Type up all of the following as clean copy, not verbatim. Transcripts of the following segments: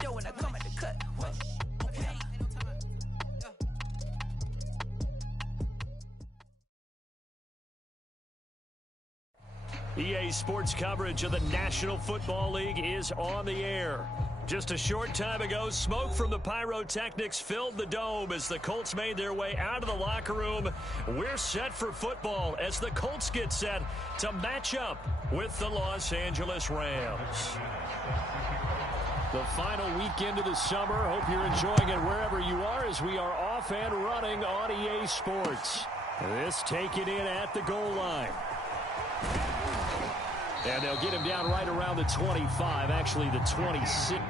dough and I come at the cut. What? Okay. EA Sports coverage of the National Football League is on the air. Just a short time ago, smoke from the pyrotechnics filled the dome as the Colts made their way out of the locker room. We're set for football as the Colts get set to match up with the Los Angeles Rams. The final weekend of the summer. Hope you're enjoying it wherever you are as we are off and running on EA Sports. This taken in at the goal line. And they'll get him down right around the 25, actually the 26.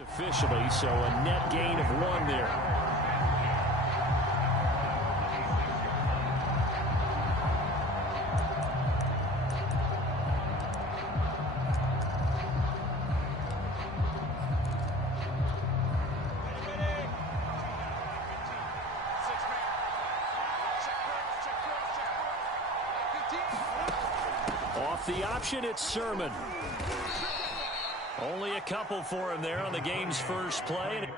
Officially, so a net gain of 1 there. Off the option, it's Sermon. Only a couple for him there on the game's first play.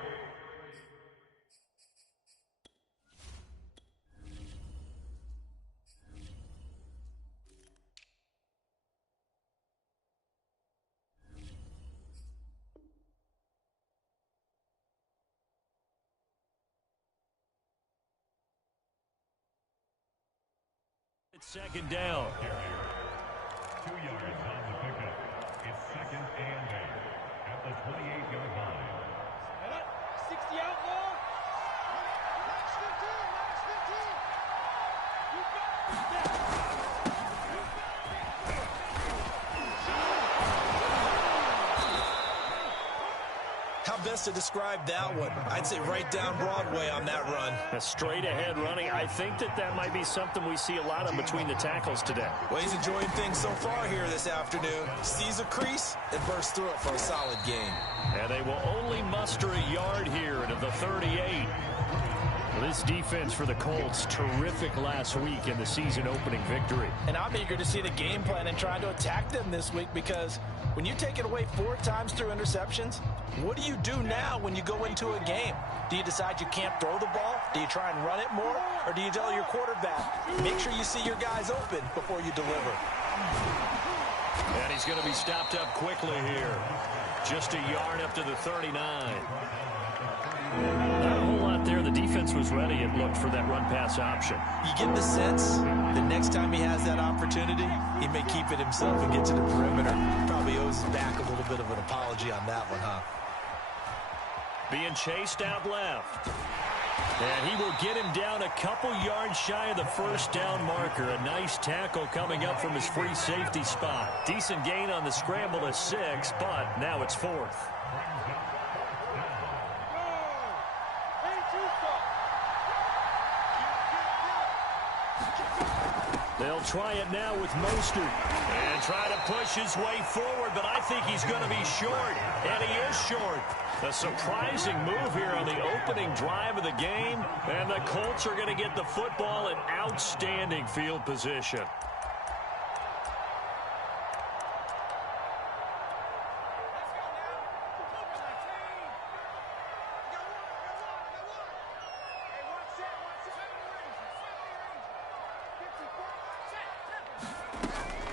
It's second down. 2 yards on the pickup. It's second and 8 at the 28-yard line. 60 out more. Max 15, Max 15. You got it. How best to describe that one? I'd say right down Broadway on that run. A straight ahead running. I think that might be something we see a lot of between the tackles today. Well, he's enjoying things so far here this afternoon. Sees a crease and bursts through it for a solid gain. And they will only muster a yard here into the 38. This defense for the Colts, terrific last week in the season-opening victory. And I'm eager to see the game plan and try to attack them this week, because when you take it away 4 times through interceptions, what do you do now when you go into a game? Do you decide you can't throw the ball? Do you try and run it more? Or do you tell your quarterback, make sure you see your guys open before you deliver? And he's going to be stopped up quickly here. Just a yard up to the 39. Not a whole lot there. The defense was ready, it looked, for that run-pass option. You get the sense that next time he has that opportunity, he may keep it himself and get to the perimeter. Probably owes back a little bit of an apology on that one, huh? Being chased out left. And he will get him down a couple yards shy of the first down marker. A nice tackle coming up from his free safety spot. Decent gain on the scramble of 6, but now it's 4th. They'll try it now with Mostert. And try to push his way forward, but I think he's going to be short. And he is short. A surprising move here on the opening drive of the game. And the Colts are going to get the football in outstanding field position.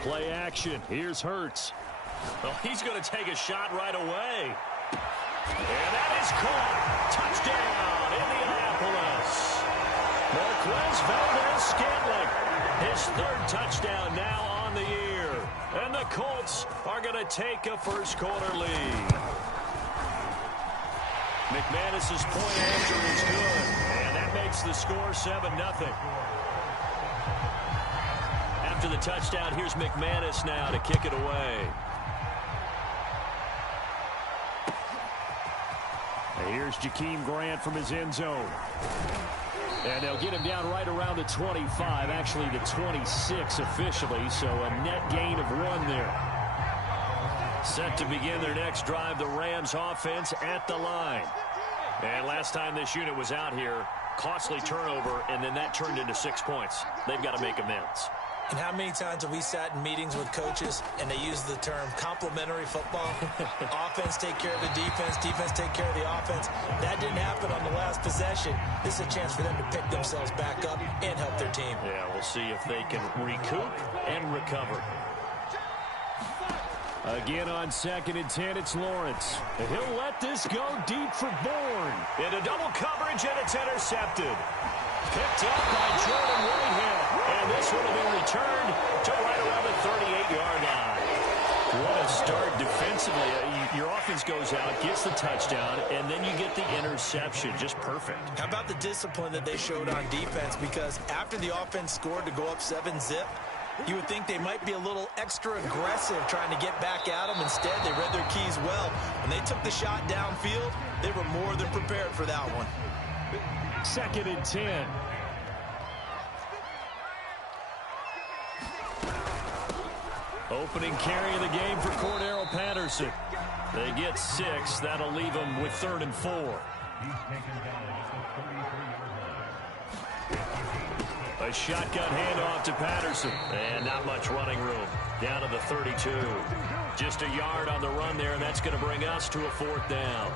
Play action. Here's Hurts. Well, he's going to take a shot right away. And that is caught. Touchdown, Indianapolis. Marquez Valdez-Scantling. His 3rd touchdown now on the year. And the Colts are going to take a first-quarter lead. McManus's point answer is good. And that makes the score 7-0. after the touchdown. Here's McManus now to kick it away. And here's Jakeem Grant from his end zone. And they'll get him down right around the 25, actually the 26 officially, so a net gain of 1 there. Set to begin their next drive, the Rams offense at the line. And last time this unit was out here, costly turnover, and then that turned into 6 points. They've got to make amends. And how many times have we sat in meetings with coaches and they use the term complementary football? Offense take care of the defense, defense take care of the offense. That didn't happen on the last possession. This is a chance for them to pick themselves back up and help their team. Yeah, we'll see if they can recoup and recover. Again on 2nd and 10, it's Lawrence. And he'll let this go deep for Bourne. Into double coverage, and it's intercepted. Picked up by Jordan Whitehead. And this one will be returned to right around the 38-yard line. What a start defensively. Your offense goes out, gets the touchdown, and then you get the interception. Just perfect. How about the discipline that they showed on defense? Because after the offense scored to go up 7-zip, you would think they might be a little extra aggressive trying to get back at them. Instead, they read their keys well. When they took the shot downfield, they were more than prepared for that one. 2nd and 10. Opening carry of the game for Cordero Patterson. They get 6. That'll leave them with 3rd and 4. He's taken down at the 33-yard line. A shotgun handoff to Patterson. And not much running room. Down to the 32. Just a yard on the run there, and that's going to bring us to a 4th down.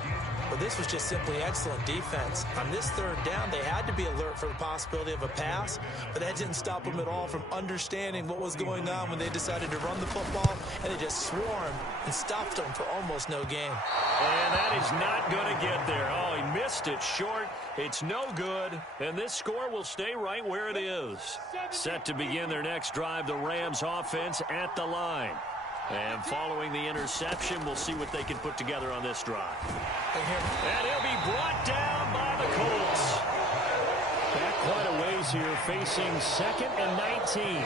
Well, this was just simply excellent defense. On this 3rd down, they had to be alert for the possibility of a pass, but that didn't stop them at all from understanding what was going on when they decided to run the football, and they just swarmed and stopped them for almost no gain. And that is not going to get there. Oh, he missed it short. It's no good, and this score will stay right where it is. Set to begin their next drive, the Rams offense at the line. And following the interception, we'll see what they can put together on this drive. And he'll be brought down by the Colts. Back quite a ways here, facing 2nd and 19.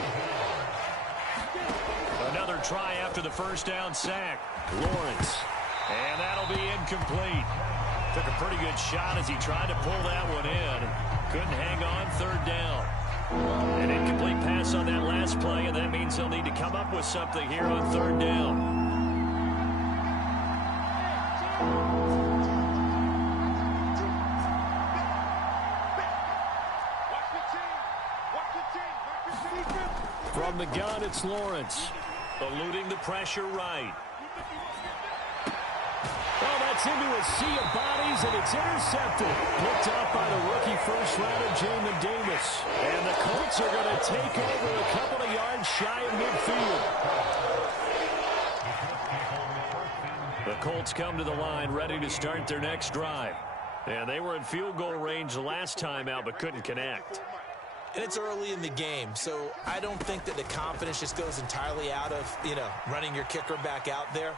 Another try after the first down sack. Lawrence. And that'll be incomplete. Took a pretty good shot as he tried to pull that one in. Couldn't hang on, 3rd down. An incomplete pass on that last play, and that means they'll need to come up with something here on 3rd down. From the gun, it's Lawrence. Eluding the pressure right. Oh, that's into a sea of bodies, and it's intercepted. Picked up by the rookie first-rounder, Jamin Davis. And the Colts are going to take over a couple of yards shy of midfield. The Colts come to the line, ready to start their next drive. And they were in field goal range last time out, but couldn't connect. And it's early in the game, so I don't think that the confidence just goes entirely out of, running your kicker back out there.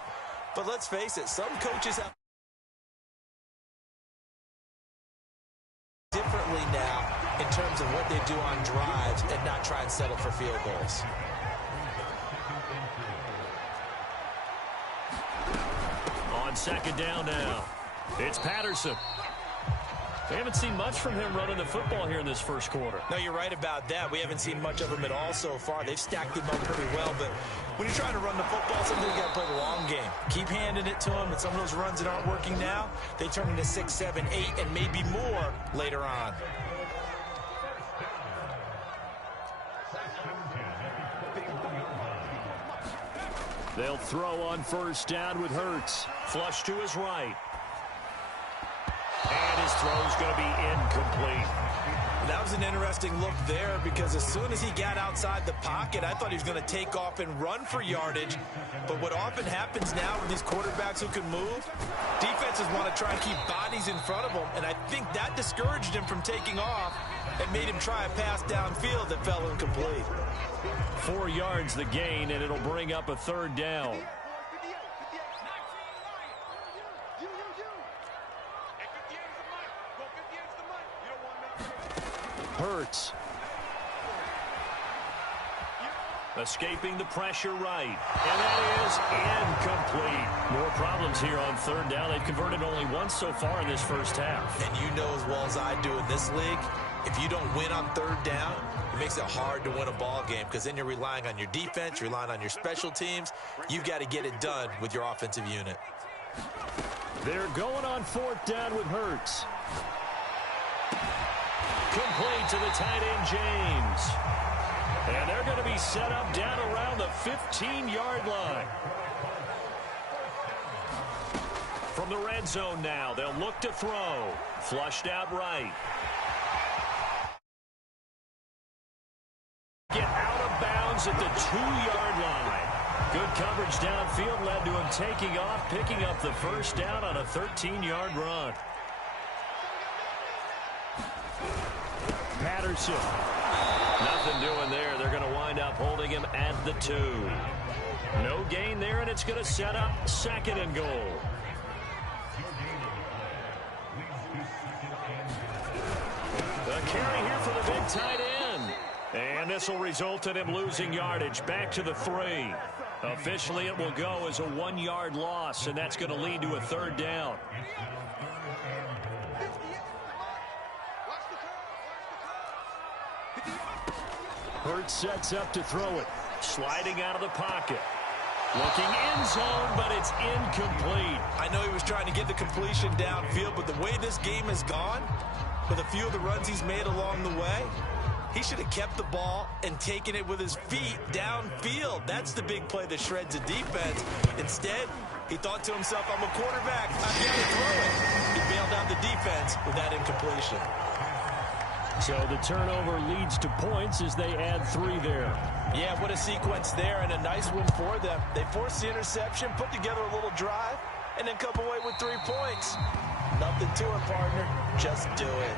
But let's face it, some coaches have differently now in terms of what they do on drives and not try and settle for field goals. On 2nd down now, it's Patterson. We haven't seen much from him running the football here in this first quarter. No, you're right about that. We haven't seen much of him at all so far. They've stacked him up pretty well, but when you're trying to run the football, sometimes you got to play the long game. Keep handing it to him, and some of those runs that aren't working now, they turn into 6, 7, 8, and maybe more later on. They'll throw on 1st down with Hurts. Flush to his right. And his throw's going to be incomplete. That was an interesting look there because as soon as he got outside the pocket, I thought he was going to take off and run for yardage. But what often happens now with these quarterbacks who can move, defenses want to try and keep bodies in front of them, and I think that discouraged him from taking off and made him try a pass downfield that fell incomplete. 4 yards the gain, and it'll bring up a 3rd down. Hurts. Escaping the pressure right. And that is incomplete. More problems here on third down. They've converted only once so far in this first half. And you know as well as I do in this league, if you don't win on third down, it makes it hard to win a ball game because then you're relying on your defense, you're relying on your special teams. You've got to get it done with your offensive unit. They're going on fourth down with Hurts. Complete to the tight end, James. And they're going to be set up down around the 15-yard line. From the red zone now, they'll look to throw. Flushed out right. Get out of bounds at the 2-yard line. Good coverage downfield led to him taking off, picking up the first down on a 13-yard run. Patterson. Nothing doing there. They're going to wind up holding him at the 2. No gain there, and it's going to set up second and goal. The carry here for the big tight end. And this will result in him losing yardage back to the 3. Officially, it will go as a 1-yard loss, and that's going to lead to a third down. Hurts sets up to throw it. Sliding out of the pocket. Looking end zone, but it's incomplete. I know he was trying to get the completion downfield, but the way this game has gone, with a few of the runs he's made along the way, he should have kept the ball and taken it with his feet downfield. That's the big play that shreds a defense. Instead, he thought to himself, I'm a quarterback, I've got to throw it. He bailed out the defense with that incompletion. So the turnover leads to points as they add 3 there. Yeah, what a sequence there, and a nice win for them. They forced the interception, put together a little drive, and then come away with 3 points. Nothing to it, partner. Just do it.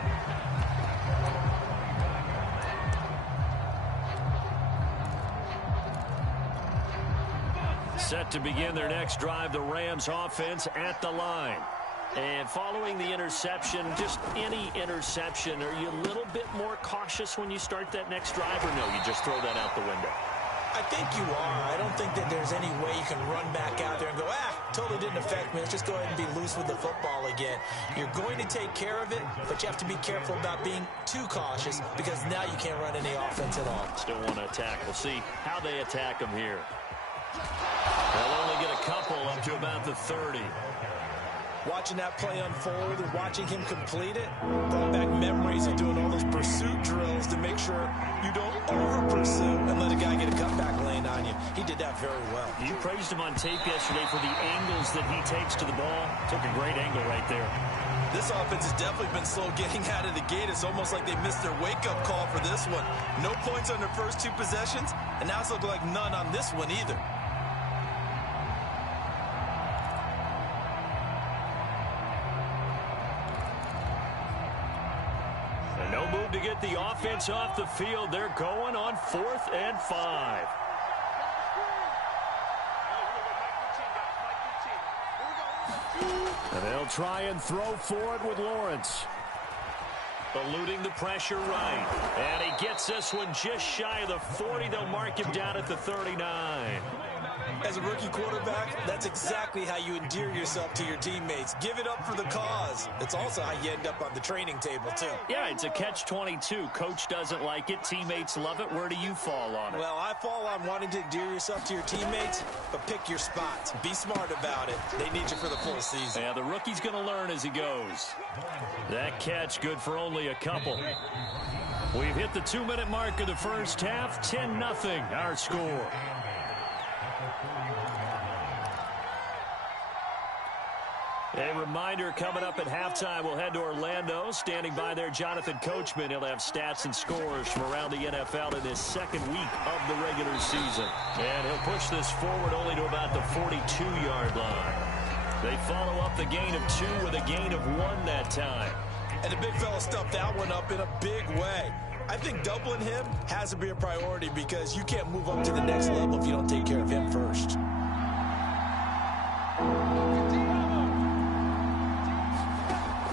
Set to begin their next drive, the Rams offense at the line. And following the interception, just any interception, are you a little bit more cautious when you start that next drive, or no, you just throw that out the window? I think you are. I don't think that there's any way you can run back out there and go, totally didn't affect me. Let's just go ahead and be loose with the football again. You're going to take care of it, but you have to be careful about being too cautious because now you can't run any offense at all. Still want to attack. We'll see how they attack them here. They'll only get a couple up to about the 30. Watching that play unfold and watching him complete it brought back memories of doing all those pursuit drills to make sure you don't over-pursue and let a guy get a cutback lane on you. He did that very well. You praised him on tape yesterday for the angles that he takes to the ball. Took a great angle right there. This offense has definitely been slow getting out of the gate. It's almost like they missed their wake-up call for this one. No points on their first 2 possessions, and now it's looking like none on this one either. No move to get the offense off the field. They're going on 4th and 5. And they'll try and throw for it with Lawrence. Eluding the pressure right. And he gets this one just shy of the 40. They'll mark him down at the 39. As a rookie quarterback, that's exactly how you endear yourself to your teammates. Give it up for the cause. It's also how you end up on the training table, too. Yeah, it's a catch-22. Coach doesn't like it. Teammates love it. Where do you fall on it? Well, I fall on wanting to endear yourself to your teammates, but pick your spots. Be smart about it. They need you for the full season. Yeah, the rookie's going to learn as he goes. That catch good for only a couple. We've hit the 2-minute mark of the first half. 10-0 our score. A reminder, coming up at halftime, we'll head to Orlando. Standing by there, Jonathan Coachman. He'll have stats and scores from around the NFL in his second week of the regular season. And he'll push this forward only to about the 42-yard line. They follow up the gain of 2 with a gain of 1 that time. And the big fella stuffed that one up in a big way. I think doubling him has to be a priority because you can't move up to the next level if you don't take care of him first.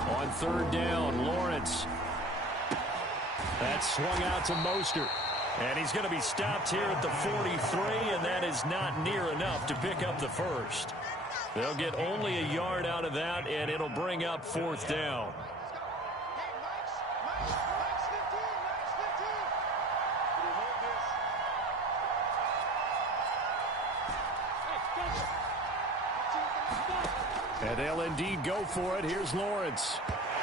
On 3rd down, Lawrence. That's swung out to Mostert. And he's going to be stopped here at the 43, and that is not near enough to pick up the first. They'll get only a yard out of that, and it'll bring up fourth down. And they'll indeed go for it. Here's Lawrence.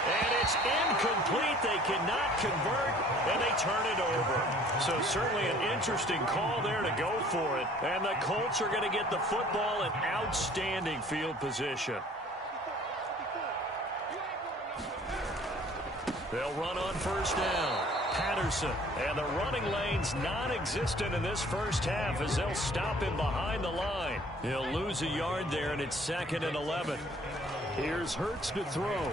And it's incomplete. They cannot convert, and they turn it over. So certainly an interesting call there to go for it. And the Colts are going to get the football in outstanding field position. They'll run on first down. Patterson, and the running lane's non-existent in this first half as they'll stop him behind the line. He'll lose a yard there, and it's 2nd and 11. Here's Hurts to throw.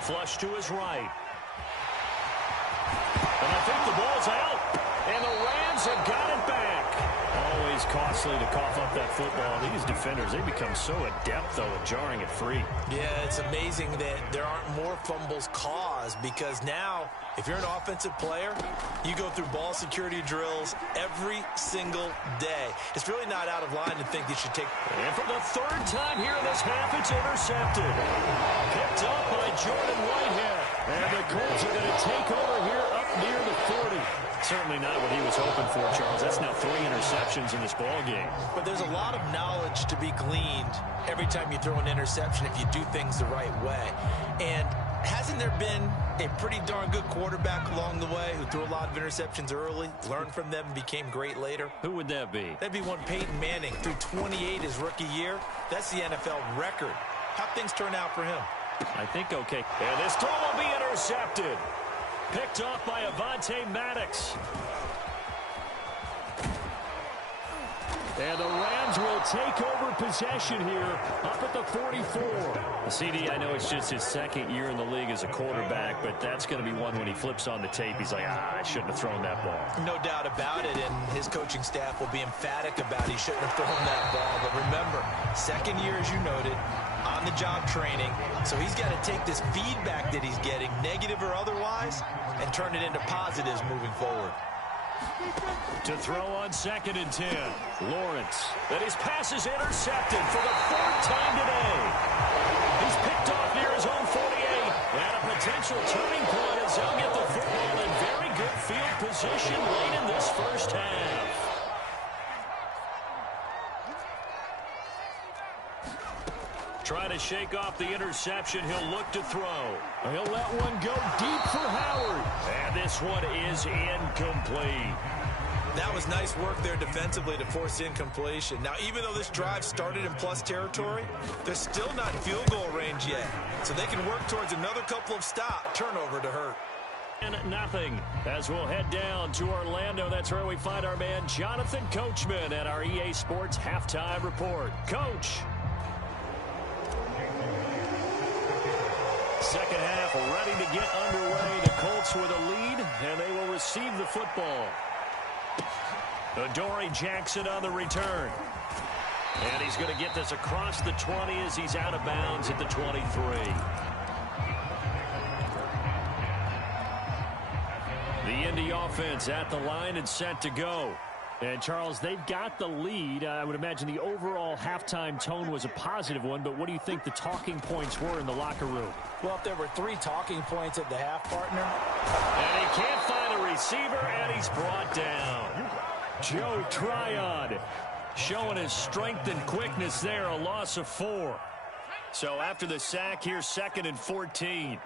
Flush to his right. And I think the ball's out. And the Rams have got it back. Always costly to cough up that football. These defenders, they become so adept, though, at jarring it free. Yeah, it's amazing that there aren't more fumbles caused because now, if you're an offensive player, you go through ball security drills every single day. It's really not out of line to think they should take. And for the third time here in this half, it's intercepted. Picked up by Jordan Whitehead. And the Colts are going to take over here up near the 40. Certainly not what he was hoping for, Charles. That's now 3 interceptions in this ball game. But there's a lot of knowledge to be gleaned every time you throw an interception if you do things the right way. And hasn't there been a pretty darn good quarterback along the way who threw a lot of interceptions early, learned from them, and became great later? Who would that be? That'd be one Peyton Manning. Threw 28 his rookie year. That's the NFL record. How'd things turn out for him? I think okay. And this throw will be intercepted. Picked off by Avonte Maddox. And the Rams will take over possession here up at the 44. The CD, I know it's just his 2nd year in the league as a quarterback, but that's going to be one when he flips on the tape. He's like, I shouldn't have thrown that ball. No doubt about it, and his coaching staff will be emphatic about he shouldn't have thrown that ball. But remember, 2nd year, as you noted, on-the-job training. So he's got to take this feedback that he's getting, negative or otherwise, and turn it into positives moving forward. To throw on 2nd and 10. Lawrence. And his pass is intercepted for the 3rd time today. He's picked off near his own 48. And a potential turning point as they'll get the football in very good field position late in this first half. Trying to shake off the interception. He'll look to throw. He'll let one go deep for Howard. And this one is incomplete. That was nice work there defensively to force incompletion. Now, even though this drive started in plus territory, they're still not in field goal range yet. So they can work towards another couple of stops. Turnover to hurt. And nothing as we'll head down to Orlando. That's where we find our man Jonathan Coachman at our EA Sports Halftime Report. Coach. Second half ready to get underway. The Colts with a lead, and they will receive the football. Adoree Jackson on the return. And he's going to get this across the 20 as he's out of bounds at the 23. The Indy offense at the line and set to go. And, Charles, they've got the lead. I would imagine the overall halftime tone was a positive one, but what do you think the talking points were in the locker room? Well, if there were 3 talking points at the half, partner. And he can't find a receiver, and he's brought down. Joe Tryon showing his strength and quickness there, a loss of 4. So after the sack, here's 2nd and 14.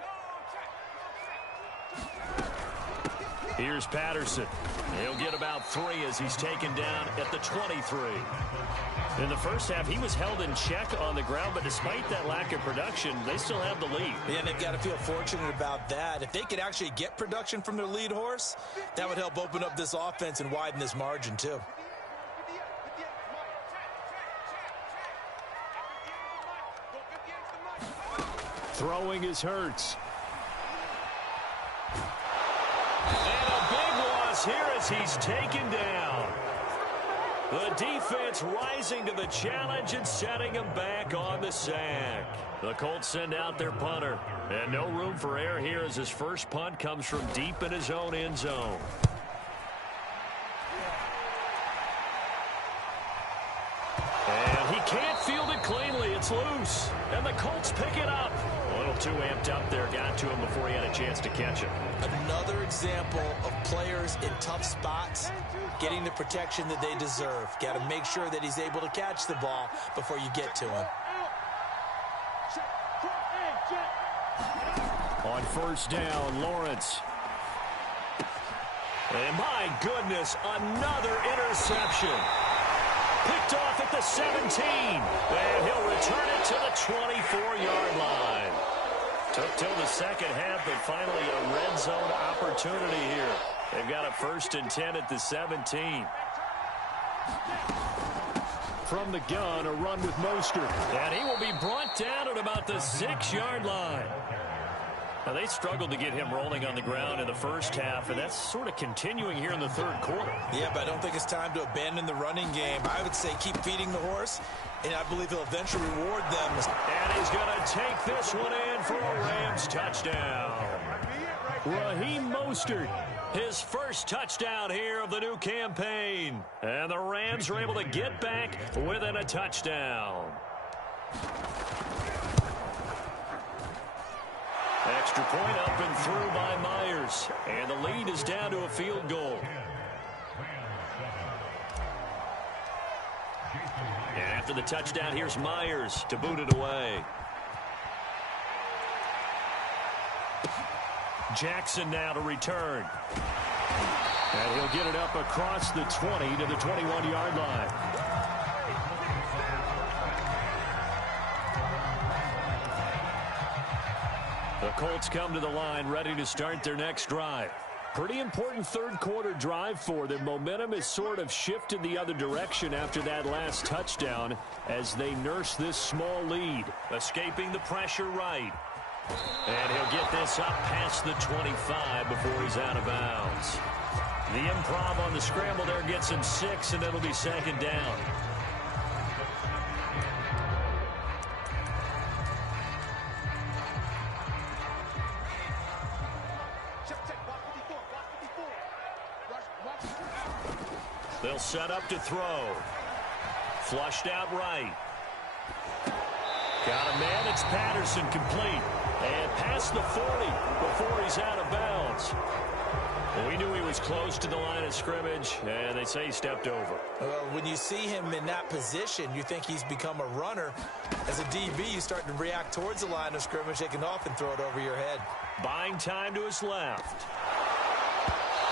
Here's Patterson. He'll get about 3 as he's taken down at the 23. In the first half, he was held in check on the ground, but despite that lack of production, they still have the lead. Yeah, and they've got to feel fortunate about that. If they could actually get production from their lead horse, that would help open up this offense and widen this margin, too. Throwing is Hurts. And a big loss here as he's taken down. The defense rising to the challenge and setting him back on the sack. The Colts send out their punter. And no room for error here as his first punt comes from deep in his own end zone. Can't field it cleanly. It's loose. And the Colts pick it up. A little too amped up there. Got to him before he had a chance to catch it. Another example of players in tough spots getting the protection that they deserve. Got to make sure that he's able to catch the ball before you get to him. On first down, Lawrence. And my goodness, another interception. Picked off at the 17. And he'll return it to the 24-yard line. Took till the second half, but finally a red zone opportunity here. They've got a 1st and 10 at the 17. From the gun, a run with Mostert. And he will be brought down at about the 6-yard line. Now, they struggled to get him rolling on the ground in the first half, and that's sort of continuing here in the third quarter. Yeah, but I don't think it's time to abandon the running game. I would say keep feeding the horse, and I believe he'll eventually reward them. And he's going to take this one in for a Rams touchdown. Raheem Mostert, his first touchdown here of the new campaign. And the Rams are able to get back within a touchdown. Extra point up and through by Myers. And the lead is down to a field goal. And after the touchdown, here's Myers to boot it away. Jackson now to return. And he'll get it up across the 20 to the 21-yard line. The Colts come to the line ready to start their next drive. Pretty important third quarter drive for them. Momentum has sort of shifted the other direction after that last touchdown as they nurse this small lead. Escaping the pressure right. And he'll get this up past the 25 before he's out of bounds. The improv on the scramble there gets him 6, and it'll be 2nd down. They'll set up to throw. Flushed out right. Got a man. It's Patterson complete. And past the 40 before he's out of bounds. Well, we knew he was close to the line of scrimmage, and they say he stepped over. Well, when you see him in that position, you think he's become a runner. As a DB, you start to react towards the line of scrimmage. They can often throw it over your head. Buying time to his left.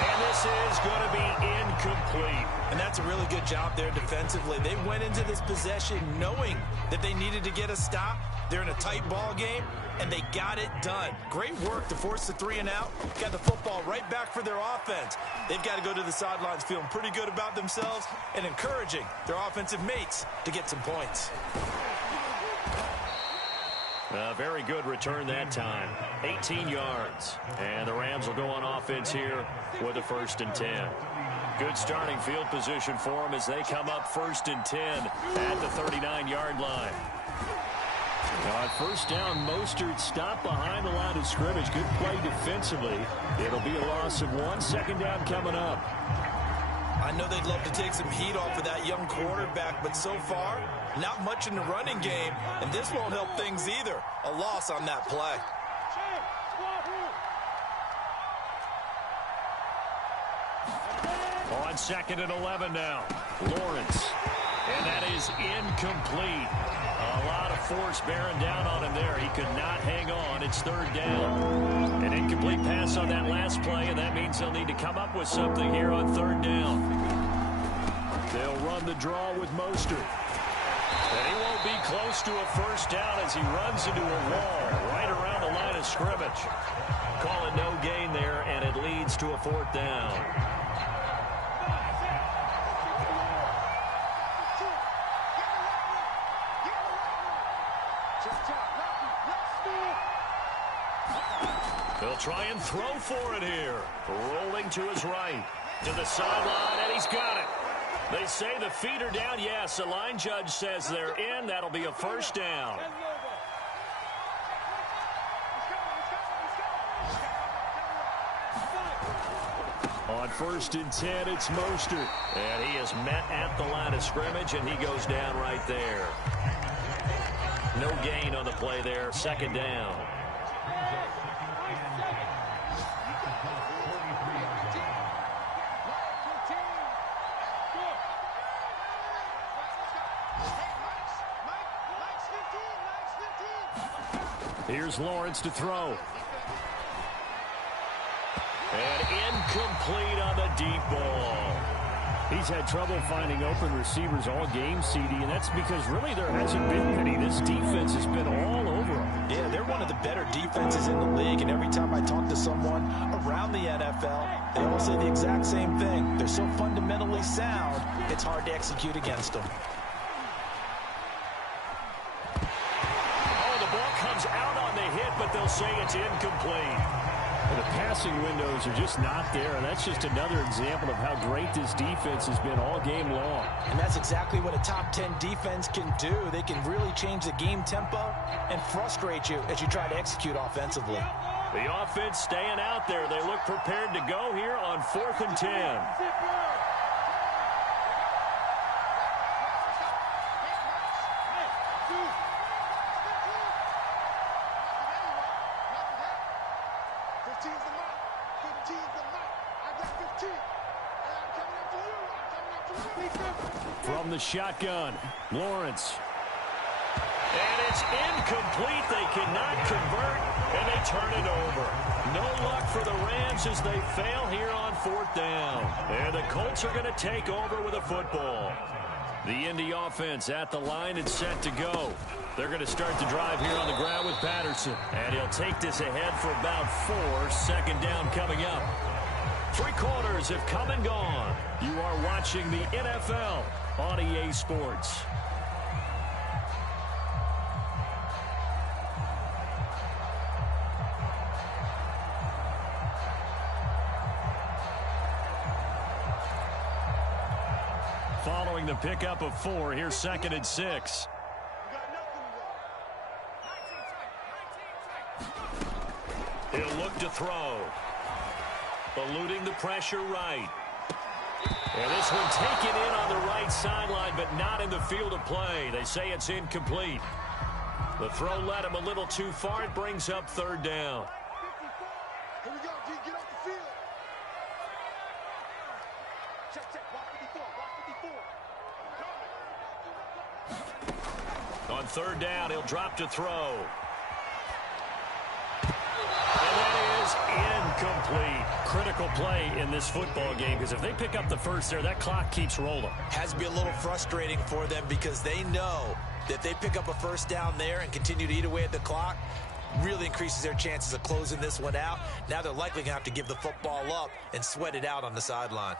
And this is going to be incomplete. And that's a really good job there defensively. They went into this possession knowing that they needed to get a stop. They're in a tight ball game, and they got it done. Great work to force the 3 and out. Got the football right back for their offense. They've got to go to the sidelines feeling pretty good about themselves and encouraging their offensive mates to get some points. Very good return that time. 18 yards. And the Rams will go on offense here with a 1st and 10. Good starting field position for them as they come up 1st and 10 at the 39-yard line. Now, at first down, Mostert stopped behind the line of scrimmage. Good play defensively. It'll be a loss of 1. 2nd down coming up. I know they'd love to take some heat off of that young quarterback, but so far, not much in the running game, and this won't help things either. A loss on that play. On 2nd and 11 now. Lawrence. And that is incomplete. A lot of force bearing down on him there. He could not hang on. It's 3rd down. An incomplete pass on that last play, and that means they'll need to come up with something here on 3rd down. They'll run the draw with Mostert. And he won't be close to a 1st down as he runs into a wall right around the line of scrimmage. Call it no gain there, and it leads to a 4th down. They'll try and throw for it here. Rolling to his right. To the sideline, and he's got it. They say the feet are down. Yes, the line judge says they're in. That'll be a 1st down. On On 1st and 10, it's Mostert. And he is met at the line of scrimmage, and he goes down right there. No gain on the play there. 2nd down. Here's Lawrence to throw. And incomplete on the deep ball. He's had trouble finding open receivers all game, CD, and that's because really there hasn't been any. This defense has been all over them. Yeah, they're one of the better defenses in the league, and every time I talk to someone around the NFL, they all say the exact same thing. They're so fundamentally sound, it's hard to execute against them. Oh, the ball comes out on the hit, but they'll say it's incomplete. The passing windows are just not there, and that's just another example of how great this defense has been all game long. And that's exactly what a top 10 defense can do. They can really change the game tempo and frustrate you as you try to execute offensively. The offense staying out there. They look prepared to go here on 4th and 10. From the shotgun, Lawrence. And it's incomplete. They cannot convert, and they turn it over. No luck for the Rams as they fail here on 4th down. And the Colts are going to take over with a football. The Indy offense at the line and set to go. They're going to start the drive here on the ground with Patterson. And he'll take this ahead for about 4. 2nd down coming up. 3 quarters have come and gone. You are watching the NFL on EA Sports. Following the pickup of 4, here's 2nd and 6. He'll look to throw. Eluding the pressure right. And this one taken in on the right sideline, but not in the field of play. They say it's incomplete. The throw led him a little too far. It brings up 3rd down. Here we go, G. Get off the field. Check. Block 54. On 3rd down, he'll drop to throw. And that is incomplete. Critical play in this football game, because if they pick up the first there, that clock keeps rolling. Has to be a little frustrating for them because they know that if they pick up a 1st down there and continue to eat away at the clock, really increases their chances of closing this one out. Now they're likely going to have to give the football up and sweat it out on the sideline.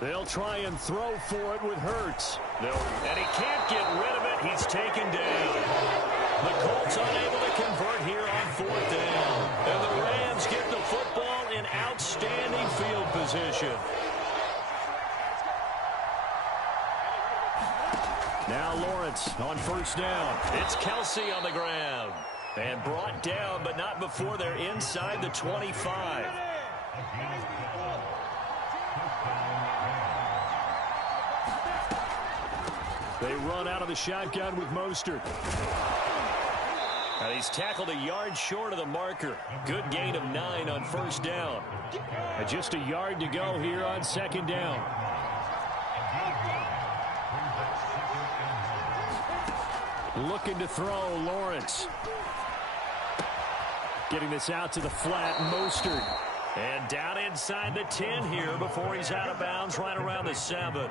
They'll try and throw for it with Hurts. And he can't get rid of it. He's taken down. The Colts unable to convert here on 4th down. And the Rams get the football in outstanding field position. Now Lawrence on 1st down. It's Kelsey on the ground. And brought down, but not before they're inside the 25. They run out of the shotgun with Mostert. And he's tackled a yard short of the marker. Good gain of 9 on 1st down. And just a yard to go here on 2nd down. Looking to throw, Lawrence. Getting this out to the flat, Mostert. And down inside the 10 here before he's out of bounds right around the 7.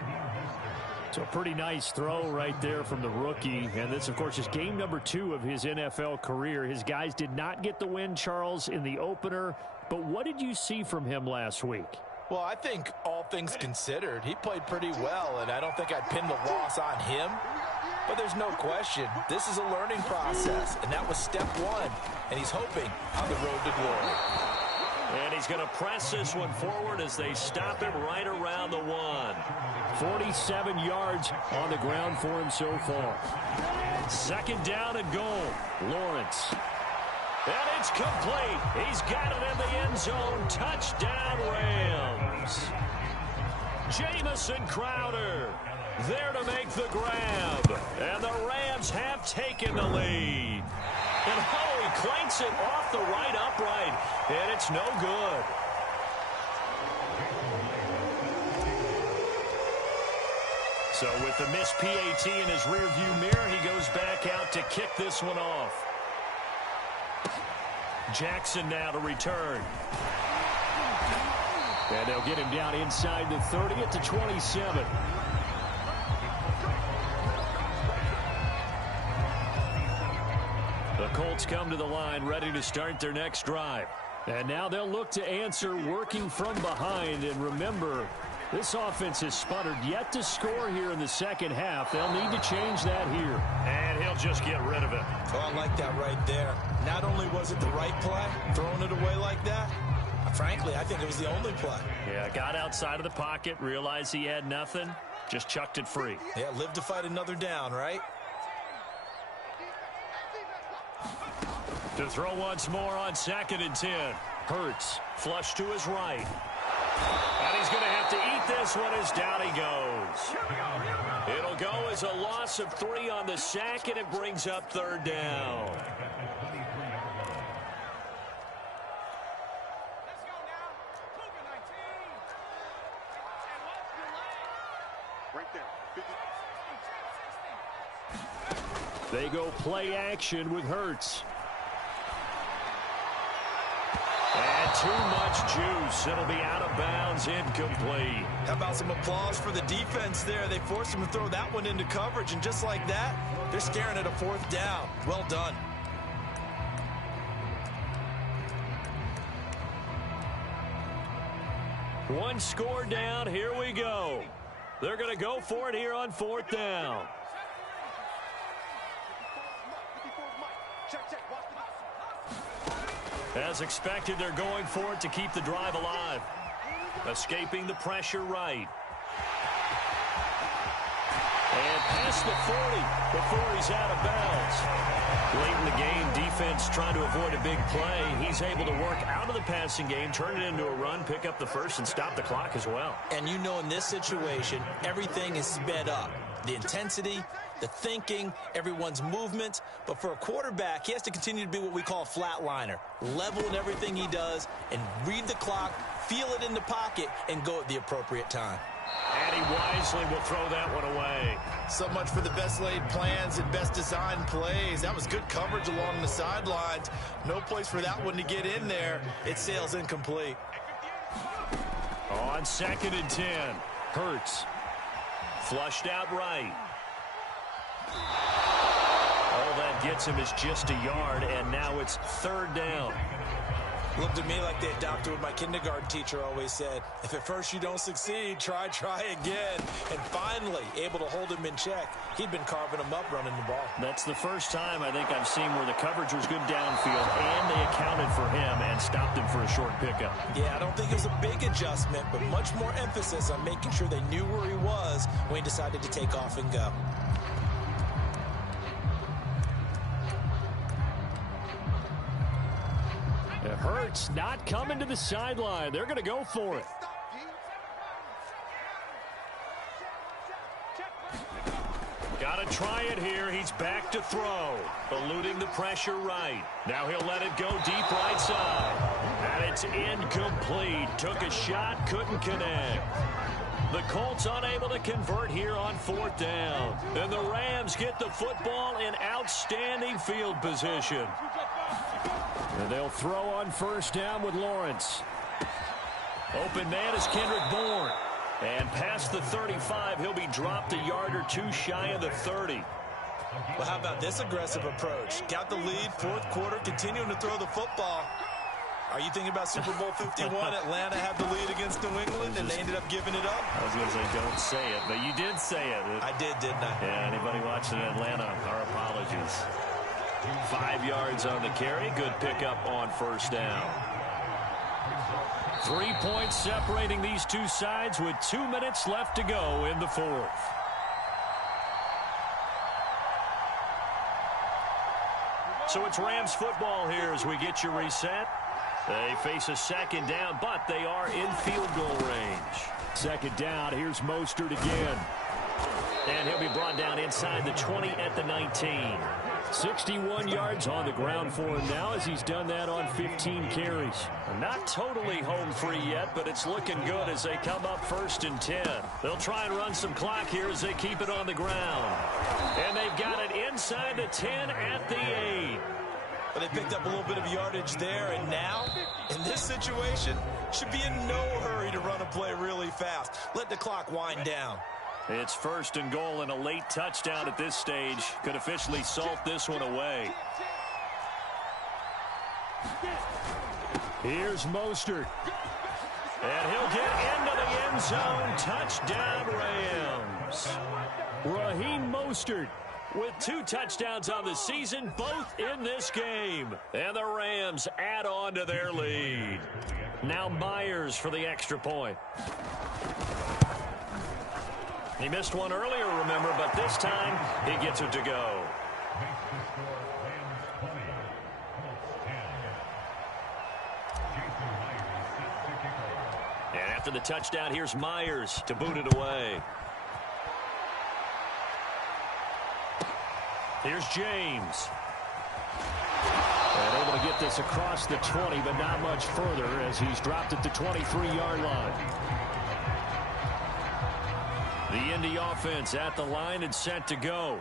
So a pretty nice throw right there from the rookie. And this, of course, is game number 2 of his NFL career. His guys did not get the win, Charles, in the opener. But what did you see from him last week? Well, I think all things considered, he played pretty well, and I don't think I'd pin the loss on him. But there's no question, this is a learning process, and that was step 1, and he's hoping on the road to glory. And he's going to press this one forward as they stop him right around the 1. 47 yards on the ground for him so far. 2nd down and goal. Lawrence. And it's complete. He's got it in the end zone. Touchdown, Rams. Jamison Crowder there to make the grab. And the Rams have taken the lead. And he clanks it off the right upright. And it's no good. So with the missed PAT in his rearview mirror, he goes back out to kick this one off. Jackson now to return. And they'll get him down inside the 30 at the 27. The Colts come to the line ready to start their next drive. And now they'll look to answer working from behind. And remember, this offense has sputtered yet to score here in the second half. They'll need to change that here. And he'll just get rid of it. Oh, I like that right there. Not only was it the right play, throwing it away like that, frankly, I think it was the only play. Yeah, got outside of the pocket, realized he had nothing, just chucked it free. Yeah, live to fight another down, right? To throw once more on 2nd and 10. Hurts, flush to his right. And he's going to have to eat this one as down he goes. It'll go as a loss of 3 on the sack, and it brings up 3rd down. They go play action with Hurts. And too much juice. It'll be out of bounds, incomplete. How about some applause for the defense there? They forced him to throw that one into coverage, and just like that, they're staring at a 4th down. Well done. One score down. Here we go. They're going to go for it here on 4th down. As expected, they're going for it to keep the drive alive. Escaping the pressure right. And past the 40 before he's out of bounds. Late in the game, defense trying to avoid a big play. He's able to work out of the passing game, turn it into a run, pick up the first, and stop the clock as well. And you know in this situation, everything is sped up. The intensity, the thinking, everyone's movement. But for a quarterback, he has to continue to be what we call a flatliner. Level in everything he does and read the clock, feel it in the pocket, and go at the appropriate time. And he wisely will throw that one away. So much for the best laid plans and best designed plays. That was good coverage along the sidelines. No place for that one to get in there. It sails incomplete. On 2nd and 10, Hurts. Flushed out right. All that gets him is just a yard, and now it's 3rd down. Looked at me like they adopted what my kindergarten teacher always said. If at first you don't succeed, try again. And finally, able to hold him in check. He'd been carving him up running the ball. That's the first time I think I've seen where the coverage was good downfield, and they accounted for him and stopped him for a short pickup. Yeah, I don't think it was a big adjustment, but much more emphasis on making sure they knew where he was when he decided to take off and go. Hurts not coming to the sideline. They're going to go for it. Got to try it here. He's back to throw. Eluding the pressure right. Now he'll let it go deep right side. And it's incomplete. Took a shot, couldn't connect. The Colts unable to convert here on 4th down. And the Rams get the football in outstanding field position. And they'll throw on 1st down with Lawrence. Open man is Kendrick Bourne. And past the 35, he'll be dropped a yard or 2 shy of the 30. Well, how about this aggressive approach? Got the lead, 4th quarter, continuing to throw the football. Are you thinking about Super Bowl 51? Atlanta had the lead against New England, and they ended up giving it up? I was going to say, don't say it, but you did say it. I did, didn't I? Yeah, anybody watching Atlanta, our apologies. 5 yards on the carry. Good pickup on 1st down. 3 points separating these two sides with 2 minutes left to go in the 4th. So it's Rams football here as we get you reset. They face a second down, but they are in field goal range. Second down, here's Mostert again. And he'll be brought down inside the 20 at the 19. 61 yards on the ground for him now as he's done that on 15 carries. Not totally home free yet, but it's looking good as they come up 1st and 10. They'll try and run some clock here as they keep it on the ground. And they've got it inside the 10 at the 8. But they picked up a little bit of yardage there, and now, in this situation, should be in no hurry to run a play really fast. Let the clock wind down. It's 1st and goal, and a late touchdown at this stage could officially salt this one away. Here's Mostert. And he'll get into the end zone. Touchdown, Rams. Raheem Mostert with 2 touchdowns on the season, both in this game. And the Rams add on to their lead. Now Myers for the extra point. He missed one earlier, remember, but this time he gets it to go. And after the touchdown, here's Myers to boot it away. Here's James. And able to get this across the 20, but not much further as he's dropped at the 23-yard line. The Indy offense at the line and set to go.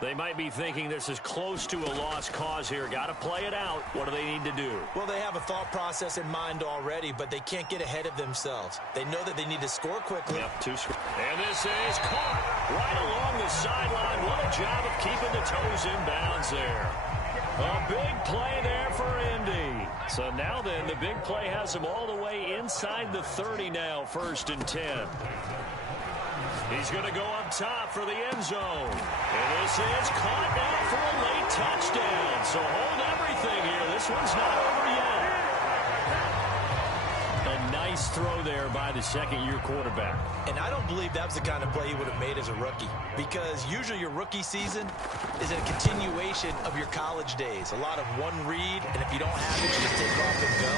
They might be thinking this is close to a lost cause here. Got to play it out. What do they need to do? Well, they have a thought process in mind already, but they can't get ahead of themselves. They know that they need to score quickly. Yep, 2 scores. And this is caught right along the sideline. What a job of keeping the toes in bounds there. A big play there for Indy. So now then, the big play has them all the way inside the 30 now, 1st and 10. He's going to go up top for the end zone. And this is caught now for a late touchdown. So hold everything here. This one's not over yet. A nice throw there by the second-year quarterback. And I don't believe that was the kind of play he would have made as a rookie, because usually your rookie season is a continuation of your college days. A lot of one read, and if you don't have it, you just take off and go.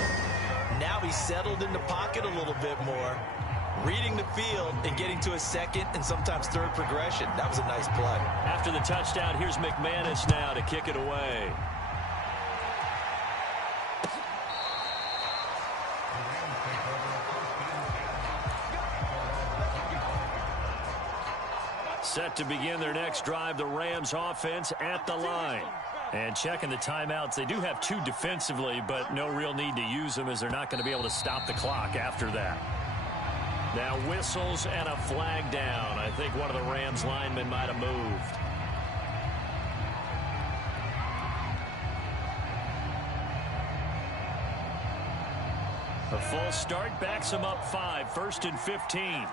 Now he's settled in the pocket a little bit more, reading the field and getting to a second and sometimes third progression. That was a nice play. After the touchdown, here's McManus now to kick it away. Set to begin their next drive, the Rams offense at the line. And checking the timeouts, they do have 2 defensively, but no real need to use them as they're not going to be able to stop the clock after that. Now whistles and a flag down. I think one of the Rams linemen might have moved. A full start backs them up 5, 1st and 15.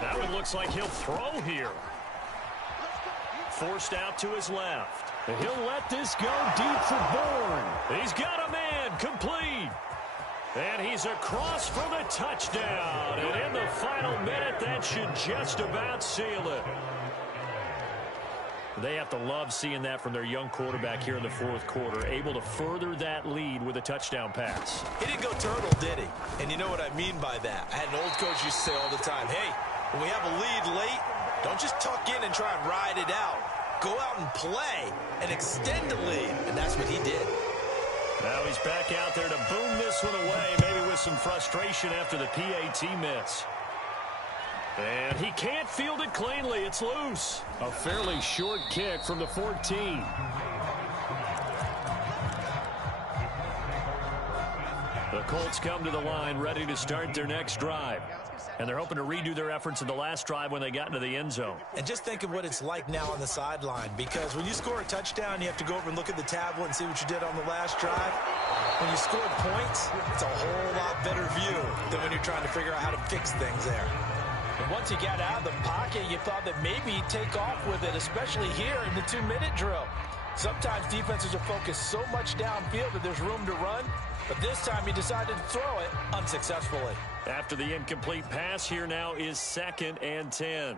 That one looks like he'll throw here. Forced out to his left. And he'll let this go deep for Bourne. He's got a man complete. And he's across for the touchdown. And in the final minute, that should just about seal it. They have to love seeing that from their young quarterback here in the 4th quarter, able to further that lead with a touchdown pass. He didn't go turtle, did he? And you know what I mean by that. I had an old coach used to say all the time, hey, when we have a lead late, don't just tuck in and try and ride it out. Go out and play and extend the lead. And that's what he did. Now he's back out there to boom this one away, maybe with some frustration after the PAT miss. And he can't field it cleanly. It's loose. A fairly short kick from the 14. The Colts come to the line ready to start their next drive. And they're hoping to redo their efforts in the last drive when they got into the end zone. And just think of what it's like now on the sideline, because when you score a touchdown, you have to go over and look at the tablet and see what you did on the last drive. When you scored points, it's a whole lot better view than when you're trying to figure out how to fix things there. And once you got out of the pocket, you thought that maybe he'd take off with it, especially here in the 2-minute drill. Sometimes defenses are focused so much downfield that there's room to run, but this time he decided to throw it unsuccessfully. After the incomplete pass, here now is 2nd and 10.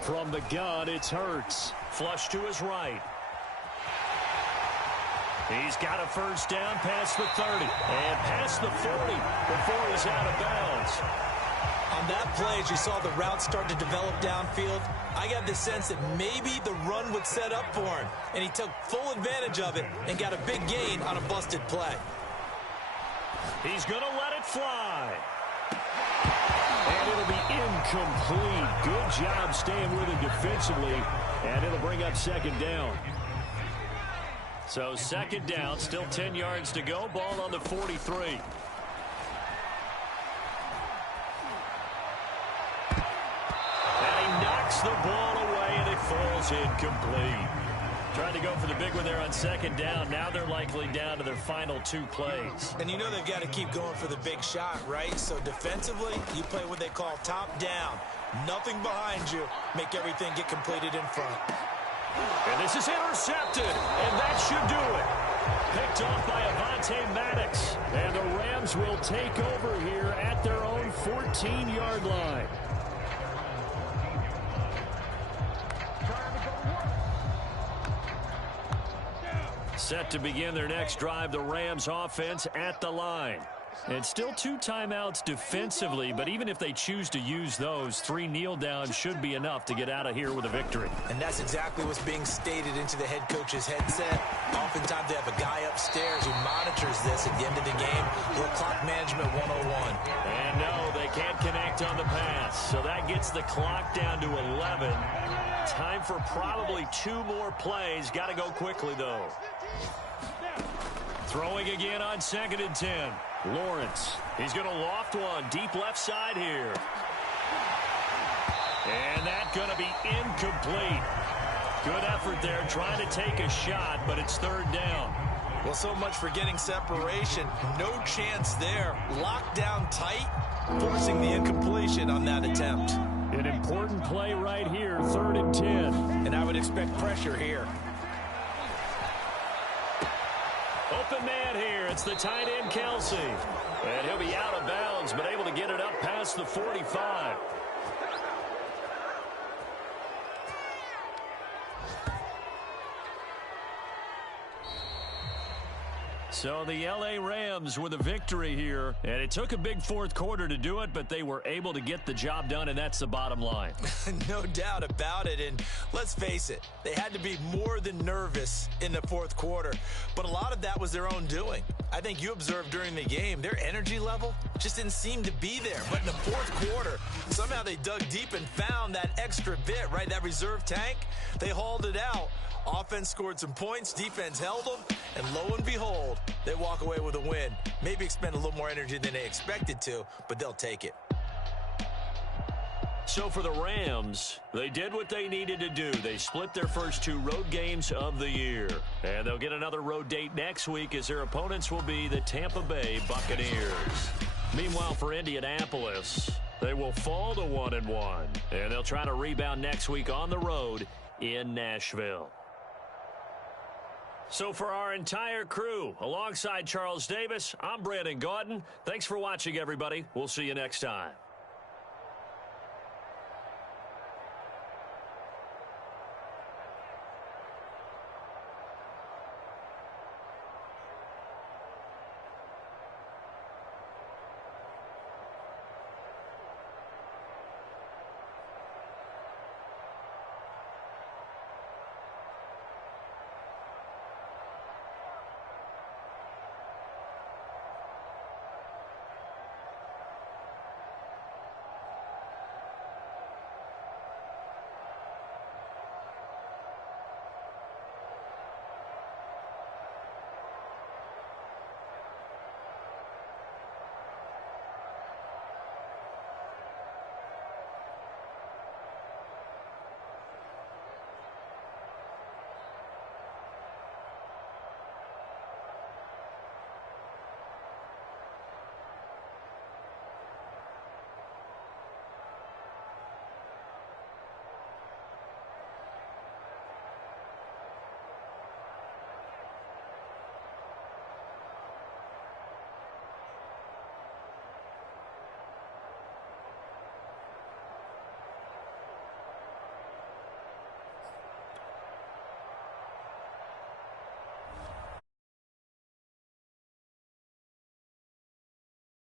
From the gun, it's Hurts. Flush to his right. He's got a first down past the 30 and past the 40 before he's out of bounds. On that play, as you saw the route start to develop downfield, I got the sense that maybe the run would set up for him, and he took full advantage of it and got a big gain on a busted play. He's going to let it fly. And it'll be incomplete. Good job staying with him defensively, and it'll bring up 2nd down. So 2nd down, still 10 yards to go. Ball on the 43. The ball away, and it falls incomplete. Trying to go for the big one there on 2nd down. Now they're likely down to their final 2 plays. And you know they've got to keep going for the big shot, right? So defensively, you play what they call top down. Nothing behind you. Make everything get completed in front. And this is intercepted, and that should do it. Picked off by Avonte Maddox. And the Rams will take over here at their own 14-yard line. Set to begin their next drive, the Rams offense at the line. And still 2 timeouts defensively, but even if they choose to use those, 3 kneel downs should be enough to get out of here with a victory. And that's exactly what's being stated into the head coach's headset. Oftentimes they have a guy upstairs who monitors this at the end of the game. Little clock management 101. And no, they can't connect on the pass. So that gets the clock down to 11. Time for probably 2 more plays. Got to go quickly, though. Throwing again on 2nd and 10. Lawrence. He's going to loft one deep left side here. And that's going to be incomplete. Good effort there trying to take a shot, but it's 3rd down. Well, so much for getting separation. No chance there. Locked down tight, forcing the incompletion on that attempt. An important play right here, 3rd and 10. And I would expect pressure here. Open man here. It's the tight end, Kelsey. And he'll be out of bounds, but able to get it up past the 45. So the L.A. Rams with a victory here. And it took a big 4th quarter to do it, but they were able to get the job done, and that's the bottom line. No doubt about it. And let's face it, they had to be more than nervous in the 4th quarter. But a lot of that was their own doing. I think you observed during the game, their energy level just didn't seem to be there. But in the 4th quarter, somehow they dug deep and found that extra bit, right? That reserve tank. They hauled it out. Offense scored some points, defense held them, and lo and behold, they walk away with a win. Maybe expend a little more energy than they expected to, but they'll take it. So for the Rams, they did what they needed to do. They split their first 2 road games of the year. And they'll get another road date next week as their opponents will be the Tampa Bay Buccaneers. Meanwhile, for Indianapolis, they will fall to 1-1. And they'll try to rebound next week on the road in Nashville. So for our entire crew, alongside Charles Davis, I'm Brandon Gaudin. Thanks for watching, everybody. We'll see you next time.